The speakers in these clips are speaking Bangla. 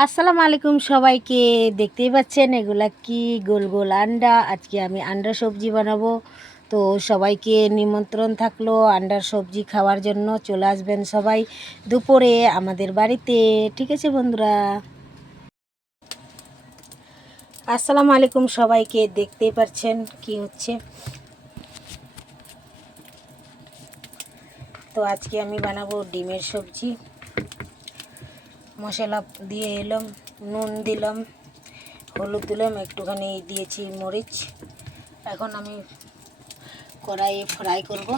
আসসালামু আলাইকুম সবাইকে। দেখতেই পাচ্ছেন এগুলা কি গোল গোল আন্ডা। আজকে আমি আন্ডা সবজি বানাবো। তো সবাইকে নিমন্ত্রণ থাকলো আন্ডার সবজি খাওয়ার জন্য। চলে আসবেন সবাই দুপুরে আমাদের বাড়িতে, ঠিক আছে বন্ধুরা? আসসালামু আলাইকুম সবাইকে। দেখতেই পাচ্ছেন কি হচ্ছে। তো আজকে আমি বানাবো ডিমের সবজি। মশলা দিয়ে এলাম, নুন দিলাম, হলুদ দিলাম, একটুখানি দিয়েছি মরিচ। এখন আমি কড়াইয়ে ফ্রাই করব।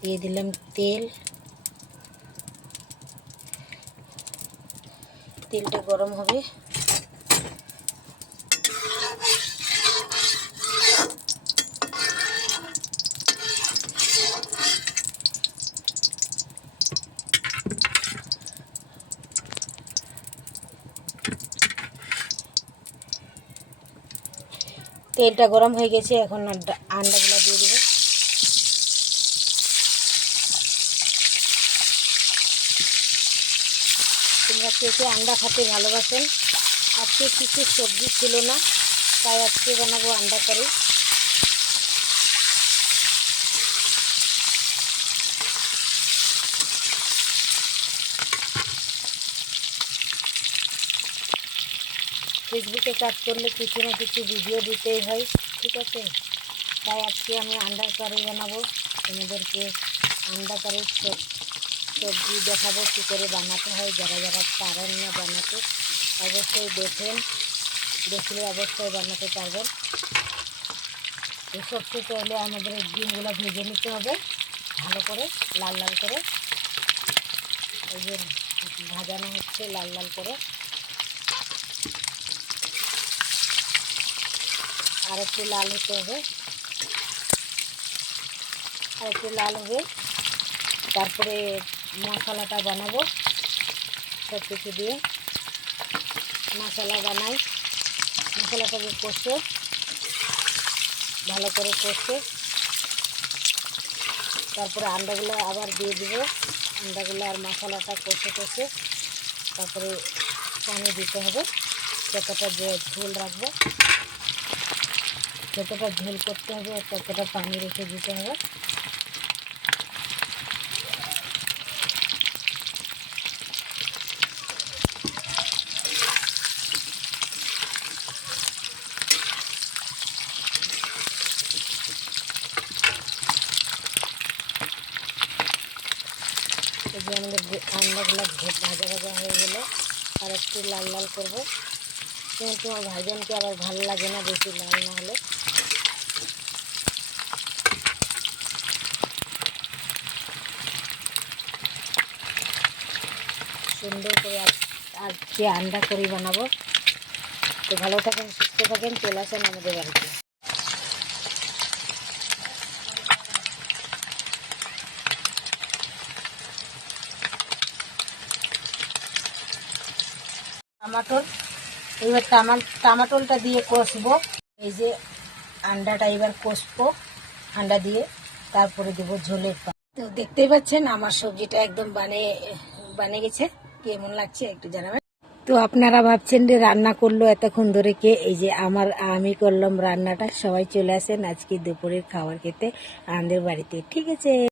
দিয়ে দিলাম তেল। তেলটা গরম হবে। তেলটা গরম হয়ে গেছে, এখন আন্ডাগুলো দিয়ে দেবো। তোমরা কে কে আন্ডা খেতে ভালোবাসেন? আজকে কিছু সবজি ছিল না, তাই আজকে বানাবো আন্ডা কারি। ফেসবুকে কাজ করলে কিছু না কিছু ভিডিও দিতেই হয়, ঠিক আছে? তাই আজকে আমি আন্ডার কারি বানাবো। তোমাদেরকে আন্ডা কারির সবজি দেখাবো কী করে বানাতে হয়। যারা যারা পারেন না বানাতে, অবশ্যই দেখলে অবশ্যই বানাতে পারবেন। এই সবজি চাইলে আমাদের ডিমগুলো ভেজে নিতে হবে ভালো করে, লাল লাল করে। এই যে ভাজানো হচ্ছে লাল লাল করে। আর একটু লাল হতে হবে, আর একটু লাল হবে। তারপরে মশলাটা বানাবো। সব কিছু দিয়ে মশলা বানাই। মশলাটাকে কষে ভালো করে কষে তারপরে আন্ডাগুলো আবার দিয়ে দিব। আন্ডাগুলো আর মশলাটা কষে তারপরে পানি দিতে হবে। যতটা ঝোল রাখবো, যতটা ঝোল করতে হবে ততটা পানি রেখে দিতে হবে। এই যে আমাদের আন্ডাগুলো ভাজা হয়ে গেলে আর একটু লাল লাল করবো। কিন্তু ভাইজানকে আবার ভালো লাগে না বেশি লাল না হলে। সুন্দর করে আজকে আন্ডা কারি বানাবো। তো ভালো থাকেন, সুস্থ থাকেন, চলে আসেন আমাদের বাড়িতে। টমাটোর এবার টমাটোলটা দিয়ে কষবো। এই যে আন্ডাটা এবার কষবো আন্ডা দিয়ে, তারপরে দেবো ঝোলের পানি। তো দেখতেই পাচ্ছেন আমার সবজিটা একদম বানিয়ে গেছে। কেমন লাগছে একটু জানাবেন। তো আপনারা ভাবছেন যে রান্না করলো এতক্ষণ ধরে কে? এই যে আমি করলাম রান্নাটা। সবাই চলে আসেন আজকে দুপুরের খাবার খেতে আমাদের বাড়িতে, ঠিক আছে?